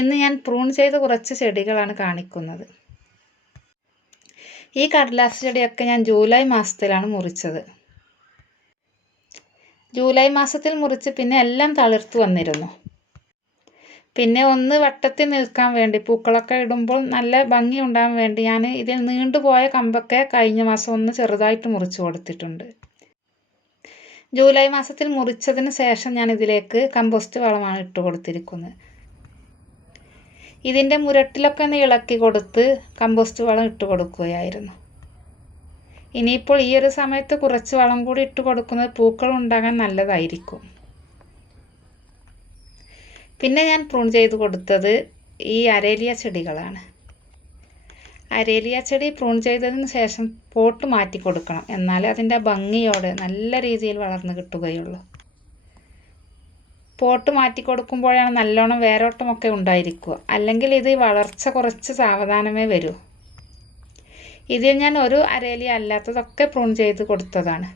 ഇന്ന് ഞാൻ പ്രൂൺ ചെയ്ത കുറച്ച് ചെടികളാണ് കാണിക്കുന്നത്. ഈ കടലാസ് ചെടിയൊക്കെ ഞാൻ ജൂലൈ മാസത്തിലാണ് മുറിച്ചത്. ജൂലൈ മാസത്തിൽ മുറിച്ച് പിന്നെ എല്ലാം തളിർത്ത് വന്നിരുന്നു. പിന്നെ ഒന്ന് വട്ടത്തിൽ നിൽക്കാൻ വേണ്ടി പൂക്കളൊക്കെ ഇടുമ്പോൾ നല്ല ഭംഗി ഉണ്ടാകാൻ വേണ്ടി ഞാൻ ഇതിൽ നീണ്ടുപോയ കമ്പൊക്കെ കഴിഞ്ഞ മാസം ഒന്ന് ചെറുതായിട്ട് മുറിച്ച് കൊടുത്തിട്ടുണ്ട്. ജൂലൈ മാസത്തിൽ മുറിച്ചതിന് ശേഷം ഞാൻ ഇതിലേക്ക് കമ്പോസ്റ്റ് വളമാണ് ഇട്ട് കൊടുത്തിരിക്കുന്നത്. ഇതിന്റെ മുരട്ടിലൊക്കെ ഒന്ന് ഇളക്കി കൊടുത്ത് കമ്പോസ്റ്റ് വളം ഇട്ട് കൊടുക്കുകയായിരുന്നു. ഇനിയിപ്പോൾ ഈ ഒരു സമയത്ത് കുറച്ച് വളം കൂടി ഇട്ട് കൊടുക്കുന്നത് പൂക്കൾ ഉണ്ടാകാൻ നല്ലതായിരിക്കും. പിന്നെ ഞാൻ പ്രൂൺ ചെയ്ത് കൊടുത്തത് ഈ അരേലിയ ചെടികളാണ്. അരേലിയ ചെടി പ്രൂൺ ചെയ്തതിന് ശേഷം പോട്ട് മാറ്റി കൊടുക്കണം. എന്നാലേ അതിന്റെ ഭംഗിയോടെ നല്ല രീതിയിൽ വളർന്നു കിട്ടുകയുള്ളൂ. പോട്ട് മാറ്റി കൊടുക്കുമ്പോഴാണ് നല്ലോണം വേരോട്ടമൊക്കെ ഉണ്ടായിരിക്കുക. അല്ലെങ്കിൽ ഇത് വളർച്ച കുറച്ച് സാവധാനമേ വരൂ. ഇതിൽ ഞാൻ ഒരു അരേലി അല്ലാത്തതൊക്കെ പ്രൂൺ ചെയ്ത് കൊടുത്തതാണ്.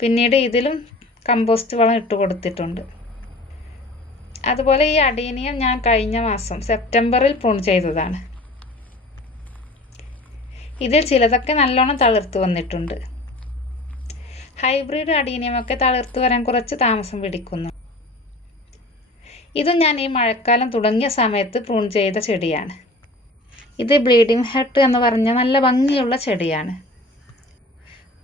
പിന്നീട് ഇതിലും കമ്പോസ്റ്റ് വളം ഇട്ട് കൊടുത്തിട്ടുണ്ട്. അതുപോലെ ഈ അടീനിയം ഞാൻ കഴിഞ്ഞ മാസം സെപ്റ്റംബറിൽ പ്രൂൺ ചെയ്തതാണ്. ഇതിൽ ചിലതൊക്കെ നല്ലോണം തളിർത്ത് വന്നിട്ടുണ്ട്. ഹൈബ്രിഡ് അടീനിയമൊക്കെ തളിർത്ത് വരാൻ കുറച്ച് താമസം പിടിക്കുന്നു. ഇത് ഞാൻ ഈ മഴക്കാലം തുടങ്ങിയ സമയത്ത് പ്രൂൺ ചെയ്ത ചെടിയാണ്. ഇത് ബ്ലീഡിംഗ് ഹെർട്ട് എന്ന് പറഞ്ഞ നല്ല ഭംഗിയുള്ള ചെടിയാണ്.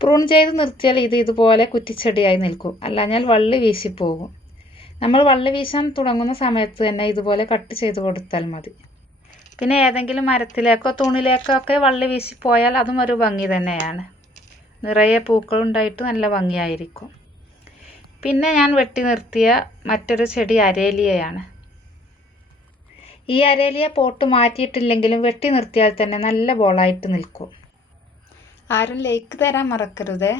പ്രൂൺ ചെയ്ത് നിർത്തിയാൽ ഇത് ഇതുപോലെ കുറ്റിച്ചെടിയായി നിൽക്കും. അല്ലാഞ്ഞാൽ വള്ളി വീശിപ്പോകും. നമ്മൾ വള്ളി വീശാൻ തുടങ്ങുന്ന സമയത്ത് തന്നെ ഇതുപോലെ കട്ട് ചെയ്ത് കൊടുത്താൽ മതി. പിന്നെ ഏതെങ്കിലും മരത്തിലേക്കോ തുണിലേക്കോ ഒക്കെ വള്ളി വീശിപ്പോയാൽ അതും ഒരു ഭംഗി തന്നെയാണ്. നിറയെ പൂക്കളുണ്ടായിട്ട് നല്ല ഭംഗിയായിരിക്കും. പിന്നെ ഞാൻ വെട്ടി നിർത്തിയ മറ്റൊരു ചെടി അരേലിയയാണ്. ഈ അരേലിയ പോട്ട് മാറ്റിയിട്ടില്ലെങ്കിലും വെട്ടി നിർത്തിയാൽ തന്നെ നല്ല ബോളായിട്ട് നിൽക്കും. ആരും ലൈക്ക് തരാൻ മറക്കരുതേ.